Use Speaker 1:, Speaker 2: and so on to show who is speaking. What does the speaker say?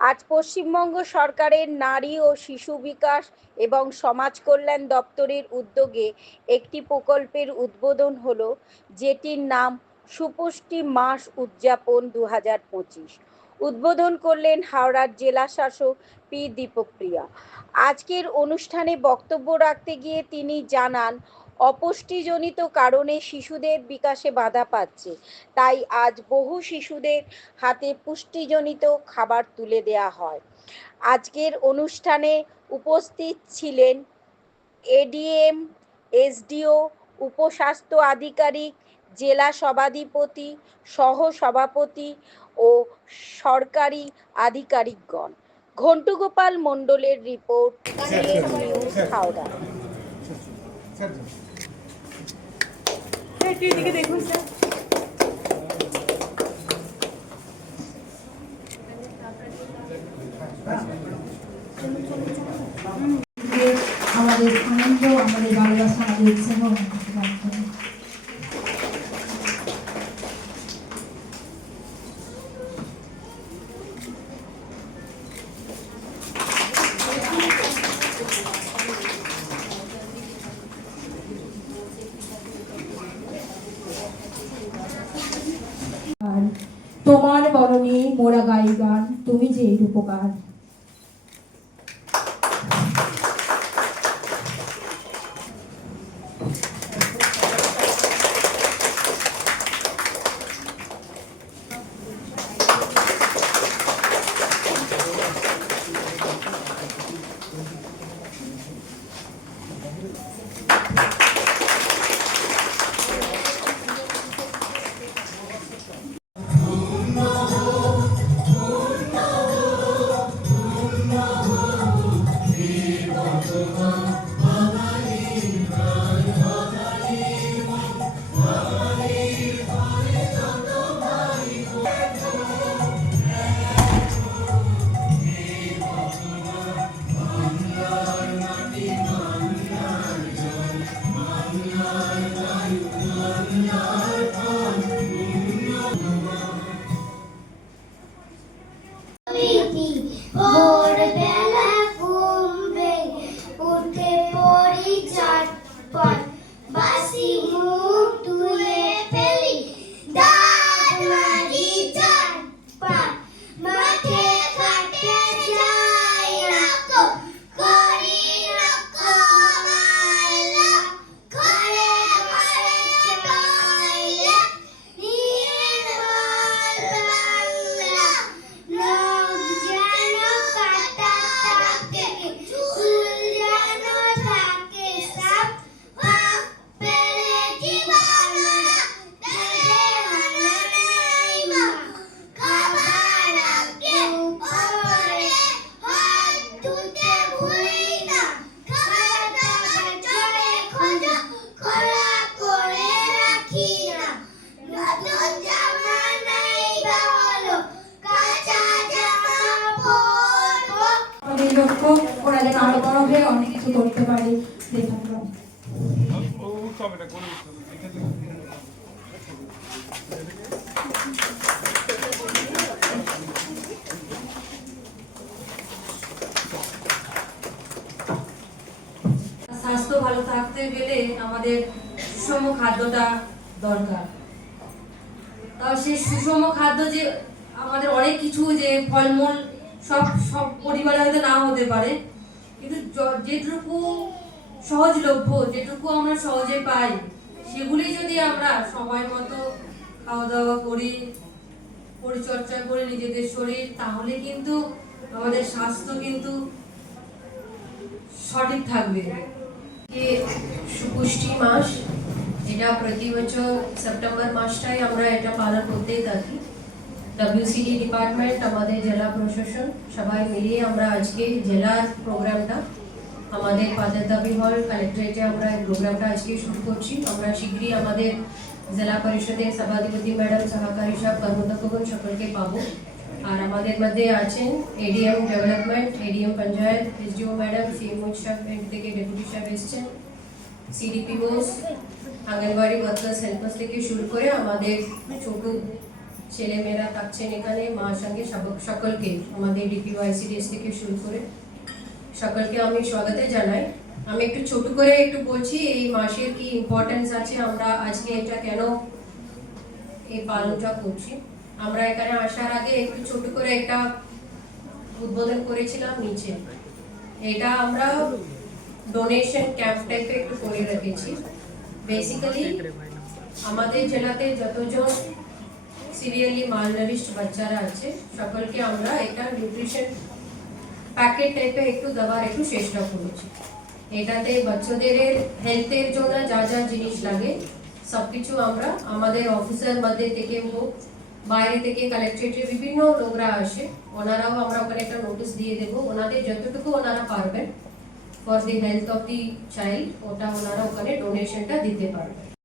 Speaker 1: আজ পশ্চিমবঙ্গ সরকারের নারী ও শিশু বিকাশ এবং সমাজ কল্যাণ দপ্তরের উদ্যোগে একটি প্রকল্পের উদ্বোধন হলো, যেটির নাম সুপুষ্টি মাস উদযাপন দু হাজার পঁচিশ। উদ্বোধন করলেন হাওড়ার জেলা শাসক পি দীপপ্রিয়া। আজকের অনুষ্ঠানে বক্তব্য রাখতে গিয়ে তিনি জানান অপুষ্টিজনিত কারণে শিশুদের বিকাশে বাধা পাচ্ছে তাই আজ বহু শিশুদের হাতে পুষ্টিজনিত খাবার তুলে দেয়া হয় আজকের অনুষ্ঠানে উপস্থিত ছিলেন এডিএম এসডিও উপস্বাস্থ্য আধিকারিক জেলা সভাধিপতি সহ সভাপতি ও সরকারি আধিকারিকগণ ঘন্টুগোপাল মণ্ডলের রিপোর্ট হাওড়া
Speaker 2: একটু দেখুন
Speaker 3: আমাদের আনন্দ আমাদের ভালোবাসা আমাদের উৎসাহ ব্যক্ত হয়। আর তোমার বরণে মোরা গাই গান তুমি যে রূপকার আমাদের লক্ষ্য ওরা যেন আরও বড় হয়ে অনেক কিছু করতে পারে
Speaker 4: স্বাস্থ্য ভালো থাকতে গেলে আমাদের সুষম খাদ্যটা দরকার। তাও সেই সুষম খাদ্য যে আমাদের অনেক কিছু যে ফলমূল সব সব পরিবারে হয়তো নাও হতে পারে। কিন্তু যেটুকু সহজলভ্য, যেটুকু আমরা সহজে পাই, সেগুলি যদি আমরা সময় মতো খাওয়া দাওয়া করি, পরিচর্যা করি নিজেদের শরীর, তাহলে কিন্তু আমাদের স্বাস্থ্য কিন্তু সঠিক থাকবে।
Speaker 5: সুপুষ্টি মাস এটা প্রতি বছর সেপ্টেম্বর মাসটাই আমরা এটা পালন করতেই থাকি। ডাব্লিউসিডি ডিপার্টমেন্ট আমাদের জেলা প্রশাসন, সবাই মিলিয়ে আমরা আজকে জেলার প্রোগ্রামটা আমাদের পাদের দাবি হল কালেক্টরেটে আমরা এই প্রোগ্রামটা আজকে শুরু করছি। আমরা শীঘ্রই আমাদের জেলা পরিষদের সভাধিপতি ম্যাডাম, সহকারী সব কর্মদক্ষগণ সকলকে পাবো। আর আমাদের মধ্যে আছেন ADM development ADM panchayat SDO madam CMO সাহেব এন্ড থেকে ডেপুটি সাহেব এসছেন। সিডিপিওস আঙ্গনবাড়ি ওয়ার্কার্স হেল্পার্স থেকে শুরু করে আমাদের ছোট ছেলেমেয়েরা থাকছেন এখানে মার সঙ্গে সকলকে, আমাদের ডিপিওআইসিডিএস থেকে শুরু করে সকলকে আমি স্বাগত জানাই। আমি একটু ছোট করে একটু বলছি, এই মাসের কি ইম্পর্টেন্স আছে? আমরা আজকে এটা কেন এই পালনটা করছি? আমরা এখানে আসার আগে একটু ছোট করে একটা উদ্বোধন করেছিলাম নিচে। এটা আমরা ডোনেশন ক্যাম্প টাইপে একটু করে রেখেছি। বেসিক্যালি আমাদের জেলাতে যতজন সিভিয়ারলি মালনারিশড বাচ্চারা আছে, সকলকে আমরা একটা নিউট্রিশন প্যাকেট টাইপে একটু দেওয়ার, একটু চেষ্টা করেছি। এটাতে বাচ্চাদের হেলথের জন্য যা যা জিনিস লাগে, সবকিছু আমরা আমাদের অফিসার মধ্যে থেকে হোক, বাইরে থেকে কালেক্টরেটে বিভিন্ন লোকরা আসে, ওনারাও আমরা ওখানে একটা নোটিশ দিয়ে দেবো। ওনাদের যতটুকু ওনারা পারবেন for the health of the child ওটা ওনারা ওখানে ডোনেশনটা দিতে পারবেন।